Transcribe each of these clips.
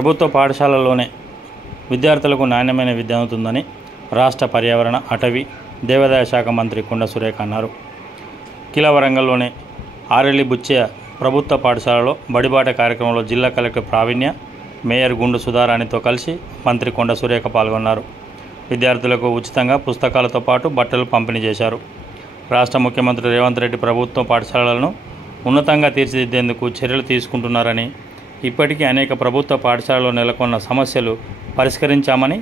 ప్రభుత్వ పాఠశాలల్లోనే విద్యార్థులకు నాణ్యమైన విద్య అందుతుందని రాష్ట్ర పర్యావరణ, అటవీ, దేవాదాయ శాఖ మంత్రి కొండ సురేఖ అన్నారు. కిలవరంగల్లోని ఆరెల్లి బుచ్చయ్య ప్రభుత్వ పాఠశాలలో బడిబాట కార్యక్రమంలో జిల్లా కలెక్టర్ ప్రావీణ్య, మేయర్ గుండు సుధారాణితో కలిసి మంత్రి కొండ సురేఖ పాల్గొన్నారు. విద్యార్థులకు ఉచితంగా పుస్తకాలతో పాటు బట్టలు పంపిణీ చేశారు. రాష్ట్ర ముఖ్యమంత్రి రేవంత్ రెడ్డి ప్రభుత్వ పాఠశాలలను ఉన్నతంగా తీర్చిదిద్దేందుకు చర్యలు తీసుకుంటున్నారని, ఇప్పటికీ అనేక ప్రభుత్వ పాఠశాలలో నెలకొన్న సమస్యలు పరిష్కరించామని,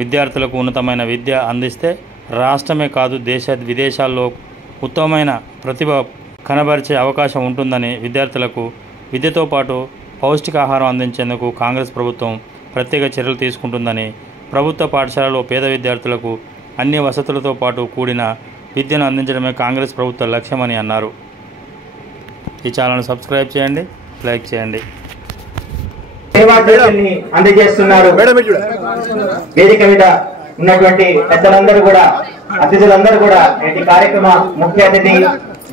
విద్యార్థులకు ఉన్నతమైన విద్య అందిస్తే రాష్ట్రమే కాదు దేశ విదేశాల్లో ఉత్తమమైన ప్రతిభ కనబరిచే అవకాశం ఉంటుందని, విద్యార్థులకు విద్యతో పాటు పౌష్టికాహారం అందించేందుకు కాంగ్రెస్ ప్రభుత్వం ప్రత్యేక చర్యలు తీసుకుంటుందని, ప్రభుత్వ పాఠశాలలో పేద విద్యార్థులకు అన్ని వసతులతో పాటు కూడిన విద్యను అందించడమే కాంగ్రెస్ ప్రభుత్వ లక్ష్యమని అన్నారు. ఈ ఛానల్ను సబ్స్క్రైబ్ చేయండి, లైక్ చేయండి. అందజేస్తున్నారు. వేదిక మీద ఉన్నటువంటి పెద్దలందరూ కూడా, అతిథులందరూ కూడా, నేటి కార్యక్రమ ముఖ్య అతిథి,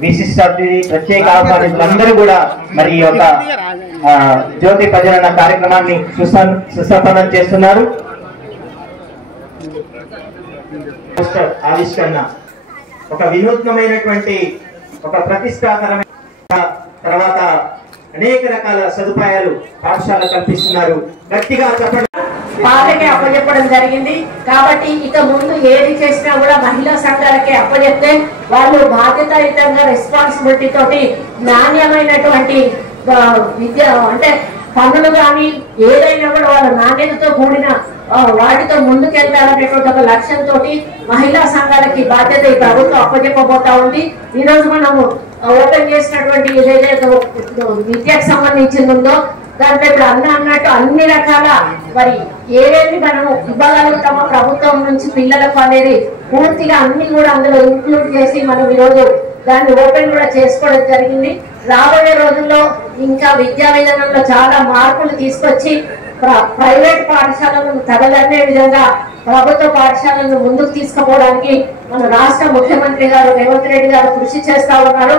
విశిష్ట అతిథి, ప్రత్యేక ఆహ్వానితులందరూ కూడా మరి ఈ యొక్క జ్యోతి ప్రజ్వలన కార్యక్రమాన్ని సుసంపన్నం చేస్తున్నారు. ఆవిష్కరణ ఒక వినూత్నమైనటువంటి, ఒక ప్రతిష్టాకరమైన, తర్వాత అనేక రకాల సదుపాయాలు పాఠశాల కల్పిస్తున్నారు. గట్టిగా చెప్పండి. వాళ్ళకే అప్పచెప్పడం జరిగింది. కాబట్టి ఇక ముందు ఏది చేసినా కూడా మహిళా సంఘాలకే అప్పచెప్తే వాళ్ళు బాధ్యతాయుతంగా రెస్పాన్సిబిలిటీ తోటి నాణ్యమైనటువంటి విద్య అంటే పనులు కానీ ఏదైనా కూడా వాళ్ళ నాణ్యతతో కూడిన వాటితో ముందుకెళ్తారనేటువంటి ఒక లక్ష్యంతో మహిళా సంఘాలకి బాధ్యత ఈ ప్రభుత్వం అప్పచెప్పబోతా ఉంది. ఈ రోజు మనము ఓపెన్ చేసినటువంటి ఏదైతే విద్యకు సంబంధించింది ఉందో దాంట్లో ఇప్పుడు అన్నట్టు అన్ని రకాల మరి ఏవేవి మనము ఇవ్వగలుగుతామో ప్రభుత్వం నుంచి పిల్లలకు అనేది పూర్తిగా అన్ని కూడా అందులో ఇంక్లూడ్ చేసి మనం ఈరోజు దాన్ని ఓపెన్ కూడా చేసుకోవడం జరిగింది. రాబోయే రోజుల్లో ఇంకా విద్యా విధానంలో చాలా మార్పులు తీసుకొచ్చి ప్రైవేట్ పాఠశాలను తగలనే విధంగా ప్రభుత్వ పాఠశాలను ముందుకు తీసుకుపోవడానికి మన రాష్ట్ర ముఖ్యమంత్రి గారు రేవంత్ రెడ్డి గారు కృషి చేస్తా ఉన్నారు.